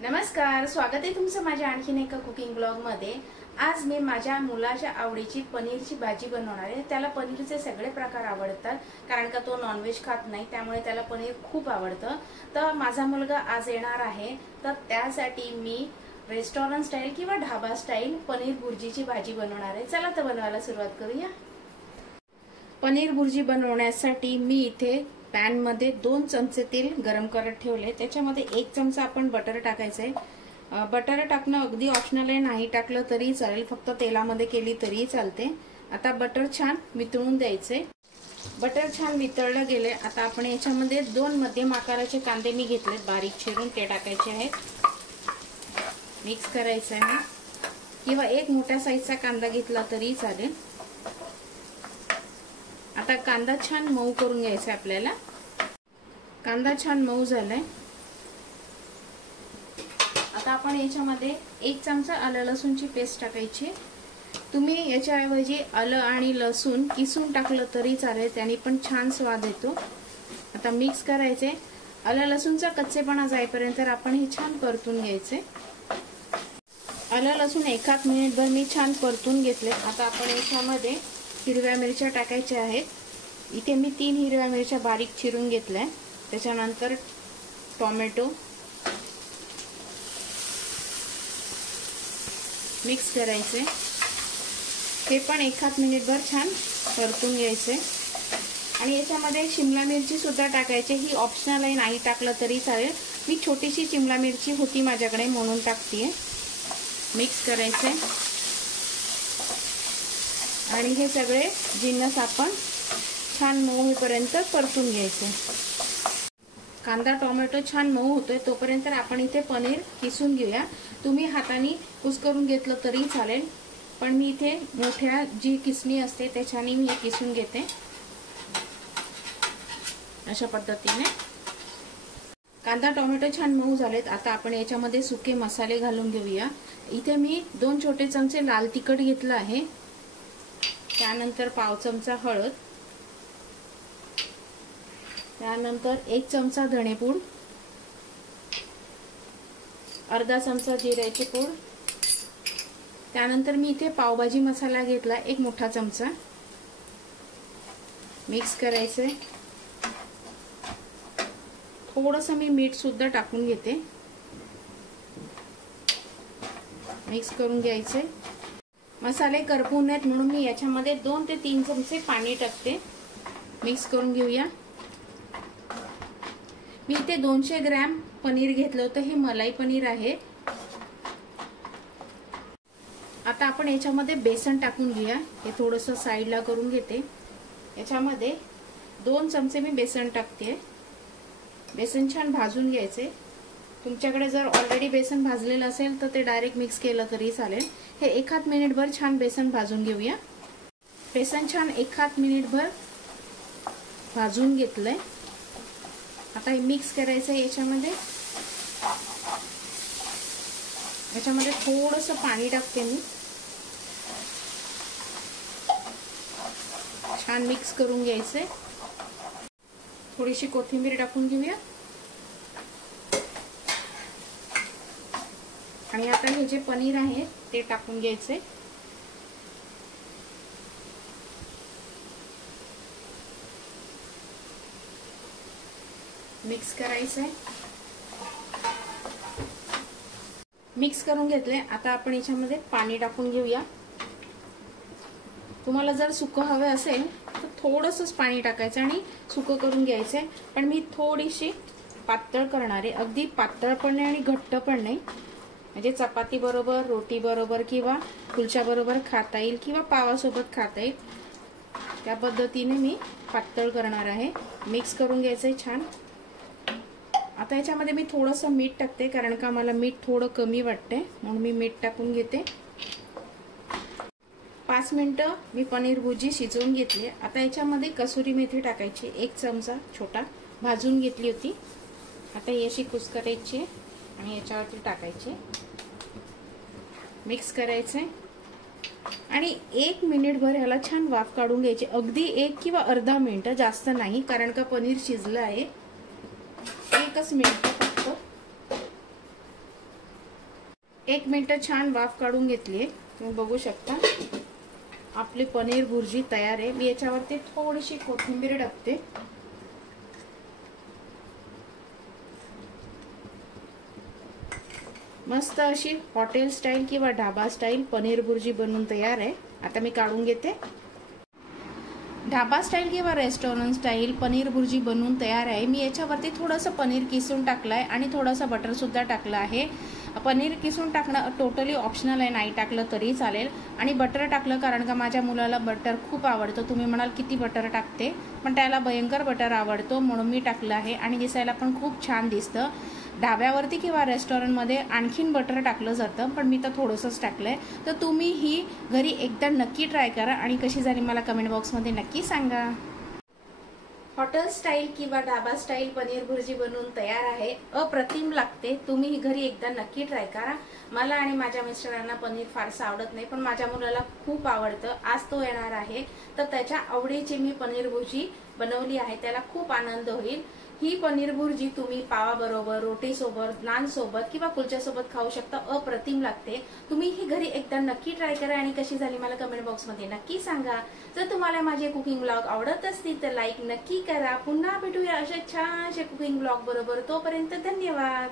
नमस्कार, स्वागत आहे तुमचं माझ्या आणखीन एका कुकिंग ब्लॉग मध्ये। आज मी माझ्या मुलाच्या आवडीची पनीरची भाजी बनवणार आहे। त्याला पनीरचे सगळे प्रकार आवडतात कारण का तो नॉनव्हेज खात नाही, त्यामुळे त्याला पनीर खूप आवडतं। तर माझा मुलगा आज येणार आहे, तर त्यासाठी मी रेस्टॉरंट स्टाईल किंवा ढाबा स्टाईल पनीर भुर्जीची भाजी बनवणार आहे। चला तर बनवायला सुरुवात करूया। पनीर भुर्जी बनवण्यासाठी मी इथे पॅन मध्ये 2 चमचे तेल गरम करत ठेवले। त्याच्यामध्ये 1 चमचा आपण बटर टाकायचं आहे। बटर टाकणं अगदी ऑप्शनल आहे, नाही टाकलं तरी चालेल, फक्त तेलामध्ये केली तरी चालते। आता बटर छान वितळून द्यायचे। बटर छान वितळलं गेले। आता आपण याच्यामध्ये 2 मध्यम आकाराचे कांदे मी घेतलेत बारीक चिरून, ते टाकायचे आहेत। मिक्स करायचं आहे किंवा 1 मोठ्या साईजचा कांदा घेतला तरी चालेल। आता कांदा छान मऊ करून घ्यायचा आपल्याला। कांदा छान मऊ झालाय। आता आपण याच्यामध्ये 1 चमचा आलं लसूणची पेस्ट टाकायची। तुम्ही याच्याऐवजी आलं आणि लसूण किसून टाकलं तरी चालेल, त्याने पण छान स्वाद येतो। आता मिक्स करायचे। आलं लसूणचा कच्चेपणा जाईपर्यंत आपण हे छान परतून घ्यायचे। आलं लसूण 1 मिनिटभर मी छान परतून घेतले। आता आपण याच्यामध्ये हिरव्या मिरच्या टाकायच्या आहेत। इथे मी 3 हिरव्या मिरच्या बारीक चिरून घेतल्या। त्याच्यानंतर टोमॅटो मिक्स करायचे। हे पण 1 मिनिटभर छान परतून घ्यायचे। आणि याच्यामध्ये शिमला मिरची सुद्धा टाकायची, ही ऑप्शनल आहे, नाही टाकलं तरी चालेल। मी छोटीशी शिमला मिरची होती माझ्याकडे म्हणून टाकतेय। मिक्स करायचे आणि हे सगळे जिन्नस आपण छान मऊ होईपर्यंत परतून घ्यायचे। कांदा टोमॅटो छान मऊ होतोय तोपर्यंत आपण इथे पनीर किसून घेऊया। तुम्ही हाताने कुस्करून घेतलं तरी चालेल, पण मी इथे मोठ्या जी किसणी असते त्याच्याने मी किसून घेते। अशा पद्धतीने कांदा टोमॅटो छान मऊ झालेत। आता आपण याच्यामध्ये सुके मसाले घालून घेऊया। इथे मी 2 छोटे चमचे लाल तिखट घेतलं आहे। त्यानंतर पाव चमचा हळद, त्यानंतर 1 चमचा धणेपूड, अर्धा चमचा जिऱ्याची पूड, त्यानंतर मी इथे पावभाजी मसाला घेतला 1 मोठा चमचा। मिक्स करायचे। थोडंसं मी मीठ सुद्धा टाकून घेते। मिक्स करून घ्यायचे। मसाले करपू नयेत म्हणून मी याच्यामध्ये 2 ते 3 चमचे पाणी टाकते। मिक्स करून घेऊया। मी इथे 200 ग्रॅम पनीर घेतलं होतं, हे मलाई पनीर आहे। आता आपण याच्यामध्ये बेसन टाकून घेऊया। हे थोडंसं साईडला करून घेते। याच्यामध्ये 2 चमचे मी बेसन टाकते। बेसन छान भाजून घ्यायचे। तुमच्याकडे जर ऑलरेडी बेसन भाजलेलं असेल तर ते डायरेक्ट मिक्स केलं तरी चालेल। हे 1 मिनिटभर छान बेसन भाजून घेऊया। बेसन छान 1 मिनिटभर भाजून घेतलंय। आता हे मिक्स करायचं आहे। याच्यामध्ये थोडंसं पाणी टाकते मी। छान मिक्स करून घ्यायचंय। थोडीशी कोथिंबीर टाकून घेऊया। आणि आता हे जे पनीर आहे ते टाकून घ्यायचे। मिक्स करायचंय। मिक्स करून घेतले। आता आपण याच्यामध्ये पाणी टाकून घेऊया। तुम्हाला जर सुकं हवे असेल तर थोडंसंच पाणी टाकायचं आणि सुकं करून घ्यायचंय। पण मी थोडीशी पातळ करणार आहे, अगदी पातळ पण नाही आणि घट्ट पण नाही, म्हणजे चपाती बरोबर, रोटी बरोबर किंवा कुलच्या बरोबर खाता येईल किंवा पावासोबत खाता येईल, त्या पद्धतीने मी पातळ करणार आहे। मिक्स करून घ्यायचंय छान। आता याच्यामध्ये मी थोडंसं मीठ टाकते कारण का मला मीठ थोडं कमी वाटते, म्हणून मी मीठ टाकून घेते। 5 मिनिटं मी पनीर भुर्जी शिजवून घेतली। आता याच्यामध्ये कसुरी मेथी टाकायची 1 चमचा छोटा, भाजून घेतली होती। आता ही अशी कुस्करायची आणि याच्यावरती टाकायची। मिक्स करायचे आणि 1 मिनिटभर ह्याला छान वाफ काढून घ्यायची। अगदी 1 किंवा अर्धा मिनिट, जास्त नाही, कारण का पनीर शिजलं आहे। 1च मिनिट फक्त 1 मिनिट छान वाफ काढून घेतली. तुम्ही बघू शकता आपली पनीर भुर्जी तयार आहे. मी याच्यावरती थोडीशी कोथिंबीर टाकते. मस्त अशी हॉटेल स्टाईल किंवा ढाबा स्टाईल पनीर भुर्जी बनवून तयार आहे. आता मी काढून घेते. ढाबा स्टाईल किंवा रेस्टॉरंट स्टाईल पनीर भुर्जी बनवून तयार आहे. मी याच्यावरती थोडंसं पनीर किसून टाकलं आहे आणि थोडंसं बटर सुद्धा टाकलं आहे. पनीर किसून टाकणं टोटली ऑप्शनल आहे, नाही टाकलं तरी चालेल. आणि बटर टाकलं कारण का माझ्या मुलाला बटर खूप आवडतं. तुम्ही म्हणाल किती बटर टाकते, पण त्याला भयंकर बटर आवडतो म्हणून मी टाकलं आहे. आणि दिसायला पण खूप छान दिसतं. ढाब्यावरती किंवा रेस्टॉरंटमध्ये आणखीन बटर टाकलं जातं, पण मी तर थोडंसंच टाकलंय. तर तुम्ही ही घरी एकदा नक्की ट्राय करा आणि कशी झाली मला कमेंट बॉक्समध्ये नक्की सांगा. हॉटेल स्टाईल किंवा ढाबा स्टाईल पनीर भुर्जी बनवून तयार आहे. अप्रतिम लागते. तुम्ही ही घरी एकदा नक्की ट्राय करा. मला आणि माझ्या मिस्टरांना पनीर फारसं आवडत नाही, पण माझ्या मुलाला खूप आवडतं. आज तो येणार आहे तर त्याच्या आवडीची मी पनीर भुर्जी बनवली आहे. त्याला खूप आनंद होईल. ही पनीर भुर्जी तुम्ही पावाबरोबर, रोटीसोबत, नान सोबत किंवा कुलच्यासोबत खाऊ शकता. अप्रतिम लागते. तुम्ही ही घरी एकदा नक्की ट्राय करा आणि कशी झाली मला कमेंट बॉक्समध्ये नक्की सांगा. जर तुम्हाला माझे कुकिंग ब्लॉग आवडत असतील तर लाईक नक्की करा. पुन्हा भेटूया अशा छानशा कुकिंग ब्लॉग बरोबर. तोपर्यंत धन्यवाद.